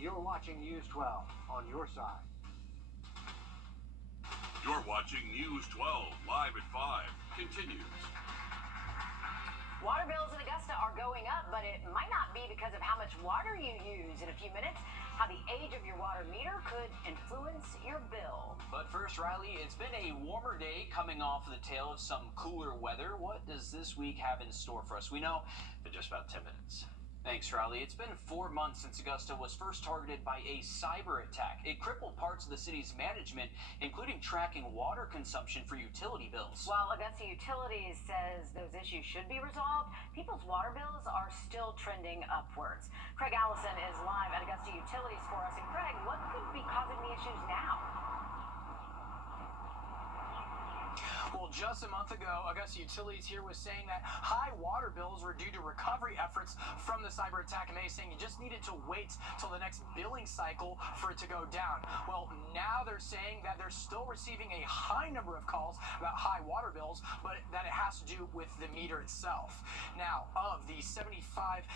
You're watching News 12 on your side. You're watching News 12 live at 5. Continues. Water bills in Augusta are going up, but it might not be because of how much water you use. In a few minutes, how the age of your water meter could influence your bill. But first, Riley, it's been a warmer day coming off of the tail of some cooler weather. What does this week have in store for us? We know in just about 10 minutes. Thanks, Riley. It's been 4 months since Augusta was first targeted by a cyber attack. It crippled parts of the city's management, including tracking water consumption for utility bills. While Augusta Utilities says those issues should be resolved, people's water bills are still trending upwards. Craig Allison is live at Augusta Utilities for us. And Craig, what could be causing the issues now? Well, just a month ago, Augusta Utilities here was saying that high water bills were due to recovery efforts from the cyber attack, and they saying you just needed to wait till the next billing cycle for it to go down. Well, now they're saying that they're still receiving a high number of calls about high water bills, but that it has to do with the meter itself. Now, of the 75,000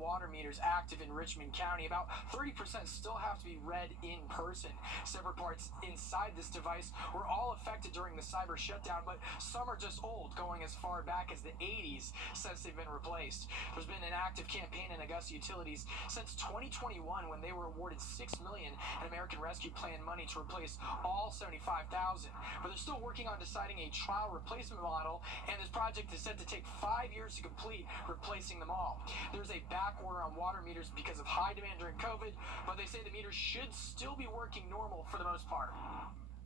water meters active in Richmond County, about 30% still have to be read in person. Several parts inside this device were all affected during the cyber shutdown, but some are just old, going as far back as the 80s since they've been replaced. There's been an active campaign in Augusta Utilities since 2021 when they were awarded $6 million in American Rescue Plan money to replace all 75,000. But they're still working on deciding a trial replacement model, and this project is set to take 5 years to complete, replacing them all. There's a back order on water meters because of high demand during COVID, but they say the meters should still be working normal for the most part.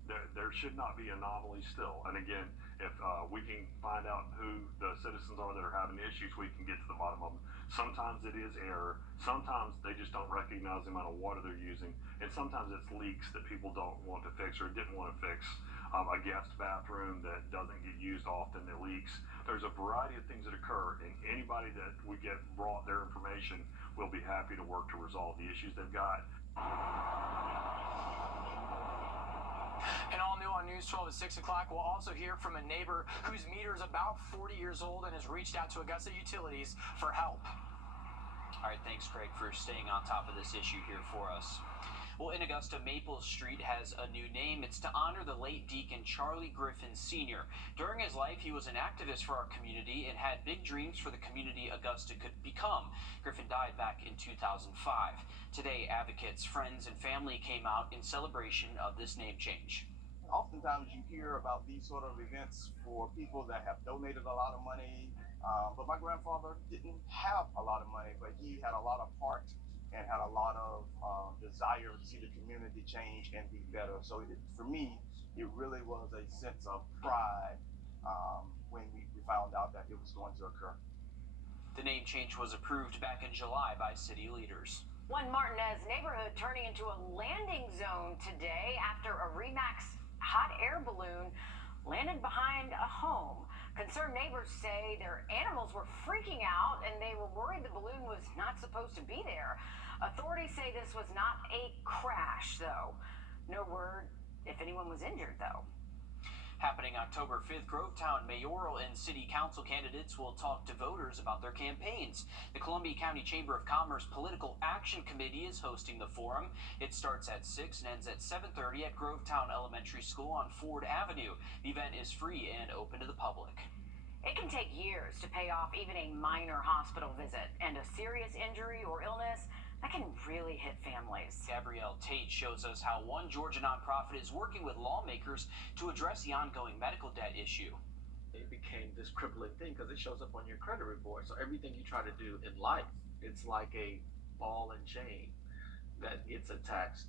There should not be anomalies still. And again, if we can find out who the citizens are that are having issues, we can get to the bottom of them. Sometimes it is error. Sometimes they just don't recognize the amount of water they're using. And sometimes it's leaks that people don't want to fix or didn't want to fix. A guest bathroom that doesn't get used often that leaks. There's a variety of things that occur, and anybody that we get brought their information will be happy to work to resolve the issues they've got. And all new on News 12 at 6 o'clock, we'll also hear from a neighbor whose meter is about 40 years old and has reached out to Augusta Utilities for help. All right, thanks, Craig, for staying on top of this issue here for us. Well, in Augusta, Maple Street has a new name. It's to honor the late Deacon Charlie Griffin Sr. During his life, he was an activist for our community and had big dreams for the community Augusta could become. Griffin died back in 2005. Today, advocates, friends, and family came out in celebration of this name change. Oftentimes you hear about these sort of events for people that have donated a lot of money, but my grandfather didn't have a lot of money, but he had a lot of heart and had a lot of desire to see the community change and be better. So for me, it really was a sense of pride when we found out that it was going to occur. The name change was approved back in July by city leaders. One Martinez neighborhood turning into a landing zone today after a REMAX hot air balloon landed behind a home. Concerned neighbors say their animals were freaking out and they were worried the balloon was not supposed to be there. Authorities say this was not a crash, though. No word if anyone was injured, though. Happening October 5th, Grovetown mayoral and city council candidates will talk to voters about their campaigns. The Columbia County Chamber of Commerce Political Action Committee is hosting the forum. It starts at 6 and ends at 7:30 at Grovetown Elementary School on Ford Avenue. The event is free and open to the public. It can take years to pay off even a minor hospital visit, and a serious injury or illness that can really hit families. Gabrielle Tate shows us how one Georgia nonprofit is working with lawmakers to address the ongoing medical debt issue. It became this crippling thing because it shows up on your credit report. So everything you try to do in life, it's like a ball and chain that gets attached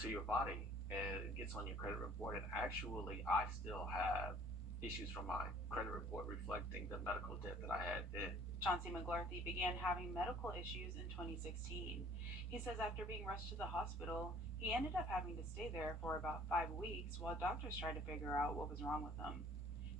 to your body and it gets on your credit report. And actually, I still have issues from my credit report reflecting the medical debt that I had then. Chauncey McGlarthy began having medical issues in 2016. He says after being rushed to the hospital, he ended up having to stay there for about 5 weeks while doctors tried to figure out what was wrong with him.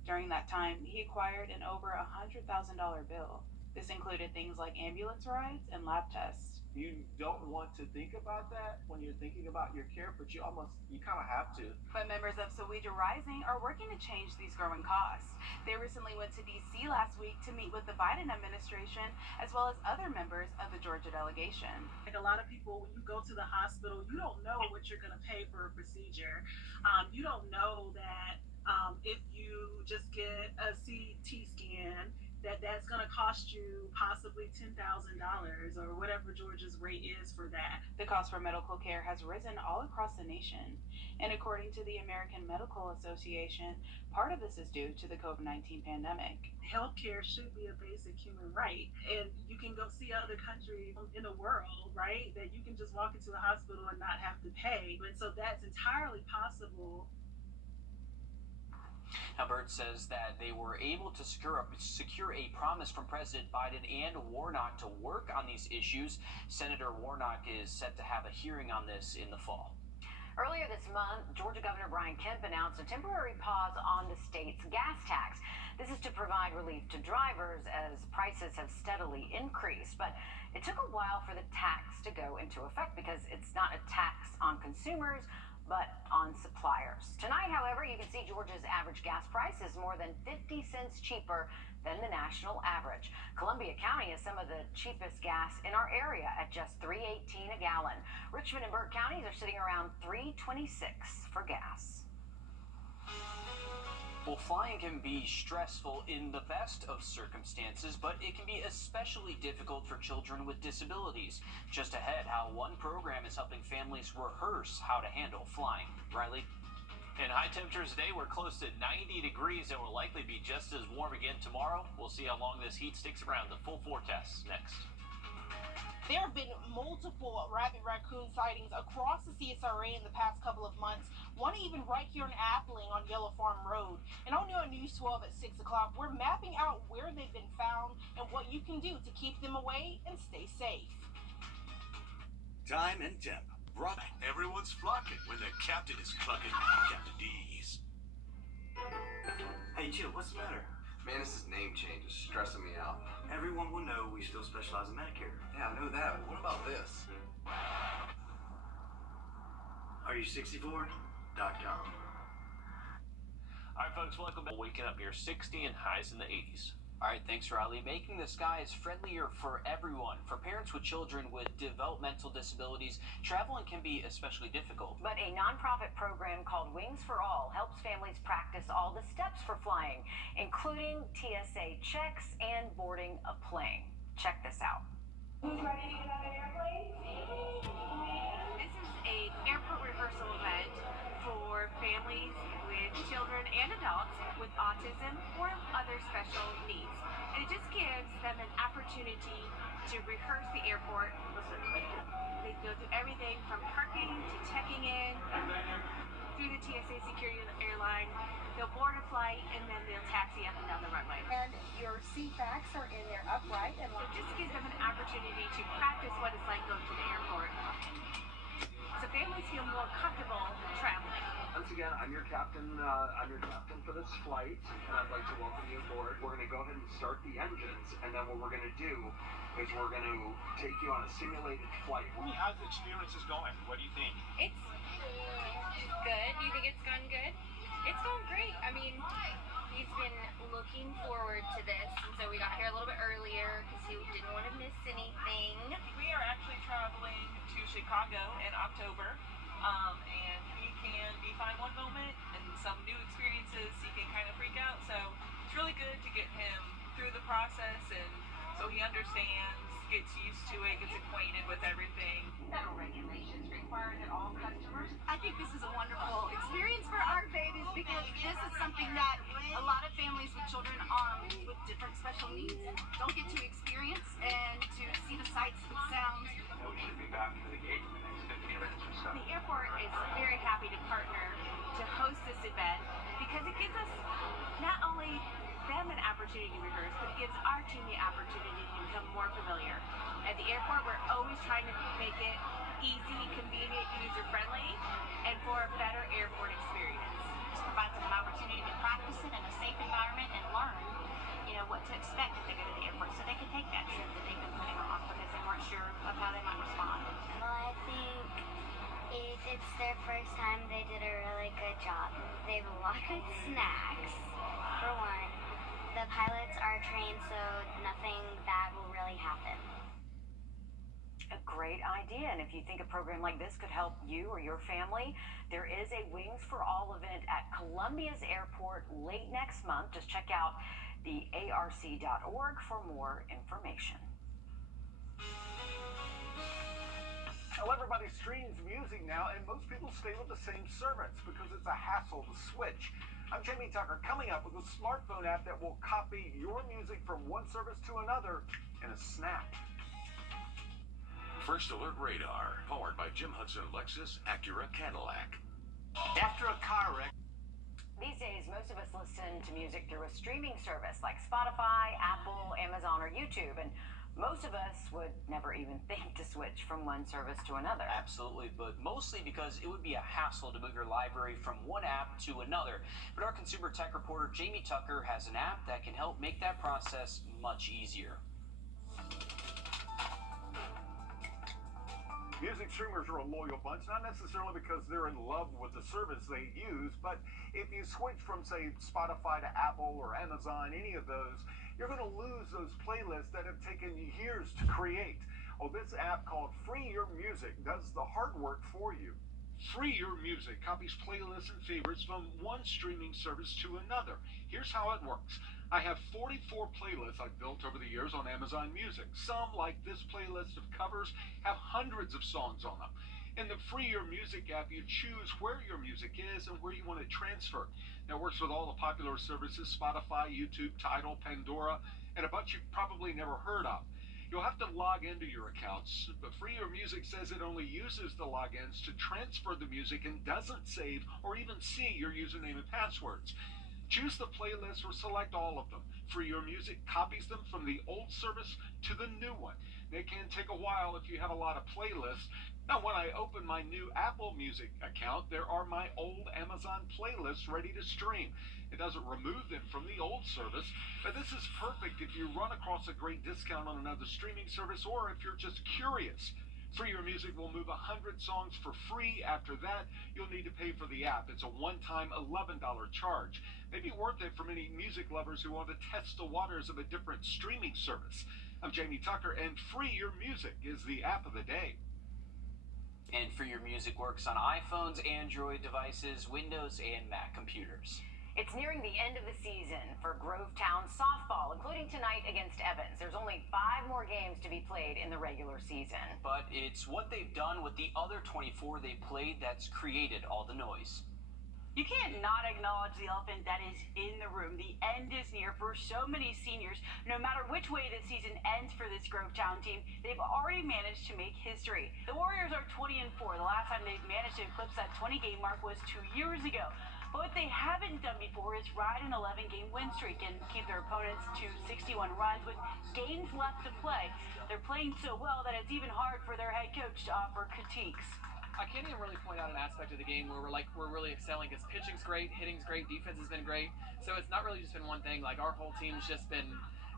During that time, he acquired an over $100,000 bill. This included things like ambulance rides and lab tests. You don't want to think about that when you're thinking about your care, but you kind of have to. But members of Wrdw Rising are working to change these growing costs. They recently went to D.C. last week to meet with the Biden administration as well as other members of the Georgia delegation. Like a lot of people, when you go to the hospital, you don't know what you're going to pay for a procedure. You don't know that if you just get a CT scan, that's going to cost you possibly $10,000 or whatever Georgia's rate is for that. The cost for medical care has risen all across the nation. And according to the American Medical Association, part of this is due to the COVID-19 pandemic. Healthcare should be a basic human right. And you can go see other countries in the world, right? That you can just walk into a hospital and not have to pay. And so that's entirely possible. Now, Byrd says that they were able to secure a promise from President Biden and Warnock to work on these issues. Senator Warnock is set to have a hearing on this in the fall. Earlier this month, Georgia Governor Brian Kemp announced a temporary pause on the state's gas tax. This is to provide relief to drivers as prices have steadily increased. But it took a while for the tax to go into effect because it's not a tax on consumers, but on suppliers. Tonight, however, you can see Georgia's average gas price is more than 50 cents cheaper than the national average. Columbia County has some of the cheapest gas in our area at just $3.18 a gallon. Richmond and Burke counties are sitting around $3.26 for gas. Well, flying can be stressful in the best of circumstances, but it can be especially difficult for children with disabilities. Just ahead, how one program is helping families rehearse how to handle flying. Riley? And high temperatures today, we're close to 90 degrees and will likely be just as warm again tomorrow. We'll see how long this heat sticks around. The full forecast next. There have been multiple rabbit raccoon sightings across the CSRA in the past couple of months, one even right here in Appling on Yellow Farm Road. And on News 12 at 6 o'clock, we're mapping out where they've been found and what you can do to keep them away and stay safe. Time and temp. Everyone's flocking when their captain is clucking Captain D's. Hey, Jill, what's the matter? Man, this name change is stressing me out. Everyone will know we still specialize in Medicare. Yeah, I know that, but what about this? Are you 64.com? Alright, folks, welcome back. Waking up near 60 and highs in the 80s. All right, thanks, Riley. Making the skies friendlier for everyone. For parents with children with developmental disabilities, traveling can be especially difficult. But a nonprofit program called Wings for All helps families practice all the steps for flying, including TSA checks and boarding a plane. Check this out. Who's ready to get on an airplane? This is an airport rehearsal event for families with children and adults with autism or other special needs. And it just gives them an opportunity to rehearse the airport. They go through everything from parking to checking in, through the TSA security of the airline. They'll board a flight and then they'll taxi up and down the runway. And your seat backs are in there upright and So it just gives them an opportunity to practice what it's like going to the airport. So families feel more comfortable traveling. Once again, I'm your captain for this flight, and I'd like to welcome you aboard. We're going to go ahead and start the engines, and then what we're going to do is we're going to take you on a simulated flight. How's the experiences going? What do you think? It's good. You think it's gone good? It's going great. I mean, he's been looking forward to this, and so we got here a little bit earlier because he didn't want to miss anything. We are actually traveling to Chicago in October, and he can be fine one moment, and some new experiences he can kind of freak out. So it's really good to get him through the process, and so he understands, gets used to it, gets acquainted with everything. federal regulations require that all customers. I think this is a wonderful experience for our babies because this is something that a lot of families with children with different special needs don't get to experience, and to see the sights and sounds. We should be back to the gate in the next 15 minutes or so. The airport is very happy to partner to host this event because it gives us not only them an opportunity to rehearse, but it gives our team the opportunity to become more familiar. At the airport, we're always trying to make it easy, convenient, user-friendly, and for a better airport experience. This provides them an opportunity to practice it in a safe environment and learn, what to expect if they go to the airport, so they can take that trip that they've been putting off because they weren't sure of how they might respond. Well, I think if it's their first time, they did a really good job. They've allotted snacks, for one. The pilots are trained, so nothing bad will really happen. A great idea, and if you think a program like this could help you or your family, there is a Wings for All event at Columbia's airport late next month. Just check out the arc.org for more information. Well, everybody streams music now, and most people stay with the same service because it's a hassle to switch. I'm Jamie Tucker, coming up with a smartphone app that will copy your music from one service to another in a snap. First Alert Radar, powered by Jim Hudson Lexus Acura Cadillac. After a car wreck. These days, most of us listen to music through a streaming service like Spotify, Apple, Amazon, or YouTube, and most of us would never even think to switch from one service to another. Absolutely, but mostly because it would be a hassle to move your library from one app to another. But our consumer tech reporter, Jamie Tucker, has an app that can help make that process much easier. Music streamers are a loyal bunch, not necessarily because they're in love with the service they use, but if you switch from, say, Spotify to Apple or Amazon, any of those, you're going to lose those playlists that have taken years to create. Oh, this app called Free Your Music does the hard work for you. Free Your Music copies playlists and favorites from one streaming service to another. Here's how it works. I have 44 playlists I've built over the years on Amazon Music. Some, like this playlist of covers, have hundreds of songs on them. In the Free Your Music app, you choose where your music is and where you want it transferred. Now, it works with all the popular services, Spotify, YouTube, Tidal, Pandora, and a bunch you've probably never heard of. You'll have to log into your accounts, but Free Your Music says it only uses the logins to transfer the music and doesn't save or even see your username and passwords. Choose the playlist or select all of them. Free Your Music copies them from the old service to the new one. It can take a while if you have a lot of playlists. Now, when I open my new Apple Music account, there are my old Amazon playlists ready to stream. It doesn't remove them from the old service, but this is perfect if you run across a great discount on another streaming service or if you're just curious. Free Your Music will move 100 songs for free. After that, you'll need to pay for the app. It's a one-time $11 charge. Maybe worth it for many music lovers who want to test the waters of a different streaming service. I'm Jamie Tucker, and Free Your Music is the app of the day. And Free Your Music works on iPhones, Android devices, Windows, and Mac computers. It's nearing the end of the season for Grovetown softball, including tonight against Evans. There's only 5 more games to be played in the regular season. But it's what they've done with the other 24 they played that's created all the noise. You can't not acknowledge the elephant that is in the room. The end is near for so many seniors. No matter which way the season ends for this Grovetown team, they've already managed to make history. The Warriors are 20-4. The last time they've managed to eclipse that 20-game mark was 2 years ago. But what they haven't done before is ride an 11-game win streak and keep their opponents to 61 runs with games left to play. They're playing so well that it's even hard for their head coach to offer critiques. I can't even really point out an aspect of the game where we're really excelling because pitching's great, hitting's great, defense has been great. So it's not really just been one thing. Like, our whole team's just been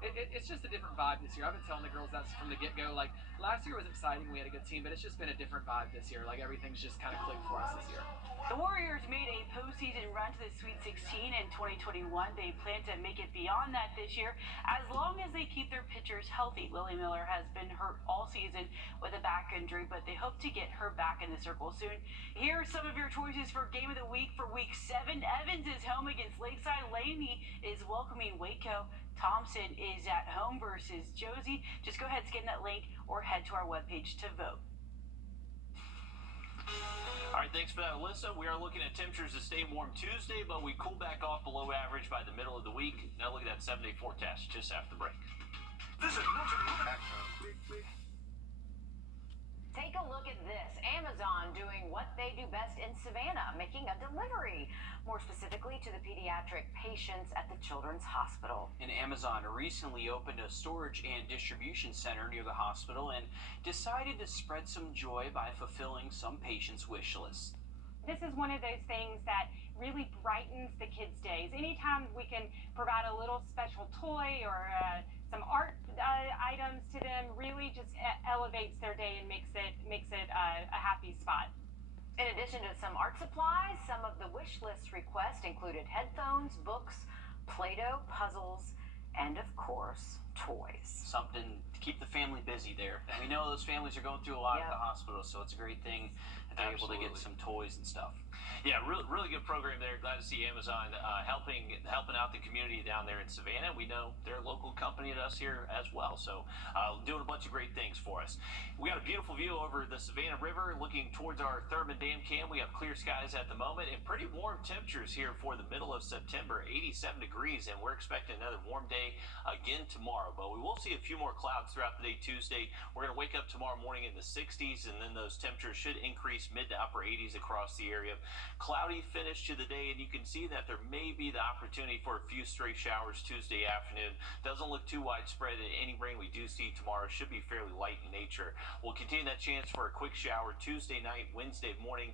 it's just a different vibe this year. I've been telling the girls that from the get-go. Like, last year was exciting, we had a good team, but it's just been a different vibe this year. Like, everything's just kind of clicked for us this year. The Warriors made a postseason run to the Sweet 16 in 2021. They plan to make it beyond that this year, as long as they keep their pitchers healthy. Lily Miller has been hurt all season with a back injury, but they hope to get her back in the circle soon. Here are some of your choices for Game of the Week for Week 7. Evans is home against Lakeside. Laney is welcoming Waco. Thompson is at home versus Josie. Just go ahead, scan that link, or head to our webpage to vote. All right, thanks for that, Alyssa. We are looking at temperatures to stay warm Tuesday, but we cool back off below average by the middle of the week. Now look at that 7-day forecast just after the break. Visit Milton. Take a look at this. Amazon doing what they do best in Savannah, making a delivery, more specifically to the pediatric patients at the Children's Hospital. And Amazon recently opened a storage and distribution center near the hospital and decided to spread some joy by fulfilling some patients' wish lists. this is one of those things that really brightens the kids' days. Anytime we can provide a little special toy or some art items to them, really just elevates their day and makes it a happy spot. In addition to some art supplies, some of the wish list requests included headphones, books, Play-Doh, puzzles, and of course, toys. Something to keep the family busy there. We know those families are going through a lot at the hospital, so it's a great thing that they're able to get some toys and stuff. Yeah, really good program there. Glad to see Amazon helping out the community down there in Savannah. We know they're a local company to us here as well, so doing a bunch of great things for us. We got a beautiful view over the Savannah River looking towards our Thurman Dam Cam. We have clear skies at the moment and pretty warm temperatures here for the middle of September, 87 degrees, and we're expecting another warm day again tomorrow. But we will see a few more clouds throughout the day Tuesday. We're going to wake up tomorrow morning in the 60s, and then those temperatures should increase mid to upper 80s across the area. Cloudy finish to the day, and you can see that there may be the opportunity for a few stray showers Tuesday afternoon. Doesn't look too widespread, and any rain we do see tomorrow should be fairly light in nature. We'll continue that chance for a quick shower Tuesday night, Wednesday morning.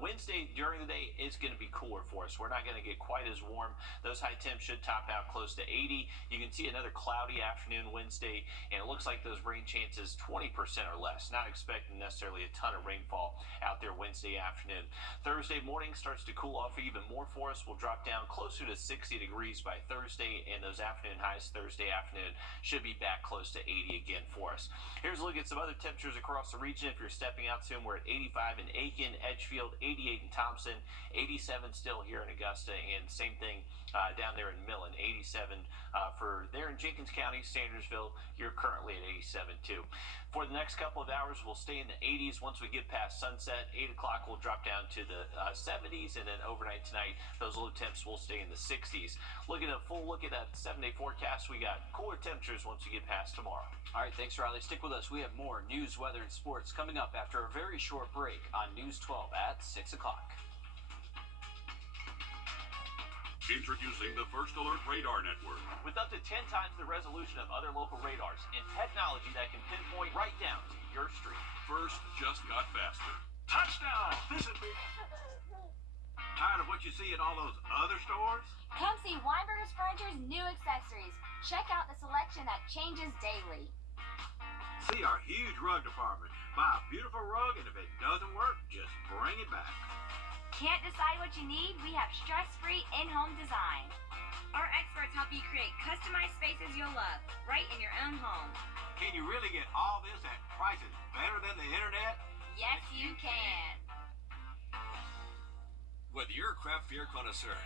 Wednesday during the day is going to be cooler for us. We're not going to get quite as warm. Those high temps should top out close to 80. You can see another cloudy afternoon Wednesday, and it looks like those rain chances 20% or less. Not expecting necessarily a ton of rainfall out there Wednesday afternoon. Thursday morning starts to cool off even more for us. We'll drop down closer to 60 degrees by Thursday, and those afternoon highs Thursday afternoon should be back close to 80 again for us. Here's a look at some other temperatures across the region. If you're stepping out soon, we're at 85 in Aiken, Edgefield, 88 in Thompson, 87 still here in Augusta, and same thing down there in Millen, 87 for there in Jenkins County, Sandersville. You're currently at 87 too. For the next couple of hours, we'll stay in the 80s. Once we get past sunset, 8 o'clock, we'll drop down to the 70s, and then overnight tonight, those low temps will stay in the 60s. Looking at a full look at that 7-day forecast, we got cooler temperatures once we get past tomorrow. All right, thanks, Riley. Stick with us. We have more news, weather, and sports coming up after a very short break on News 12 at 6 o'clock. Introducing the First Alert Radar Network. With up to 10 times the resolution of other local radars and technology that can pinpoint right down to your street. First just got faster. Touchdown! This is big. Tired of what you see at all those other stores? Come see Weinberger's Furniture's new accessories. Check out the selection that changes daily. See our huge rug department. Buy a beautiful rug, and if it doesn't work, just bring it back. Can't decide what you need? We have stress-free in-home design. Our experts help you create customized spaces you'll love, right in your own home. Can you really get all this at prices better than the internet? Yes, you can. Whether you're a craft beer connoisseur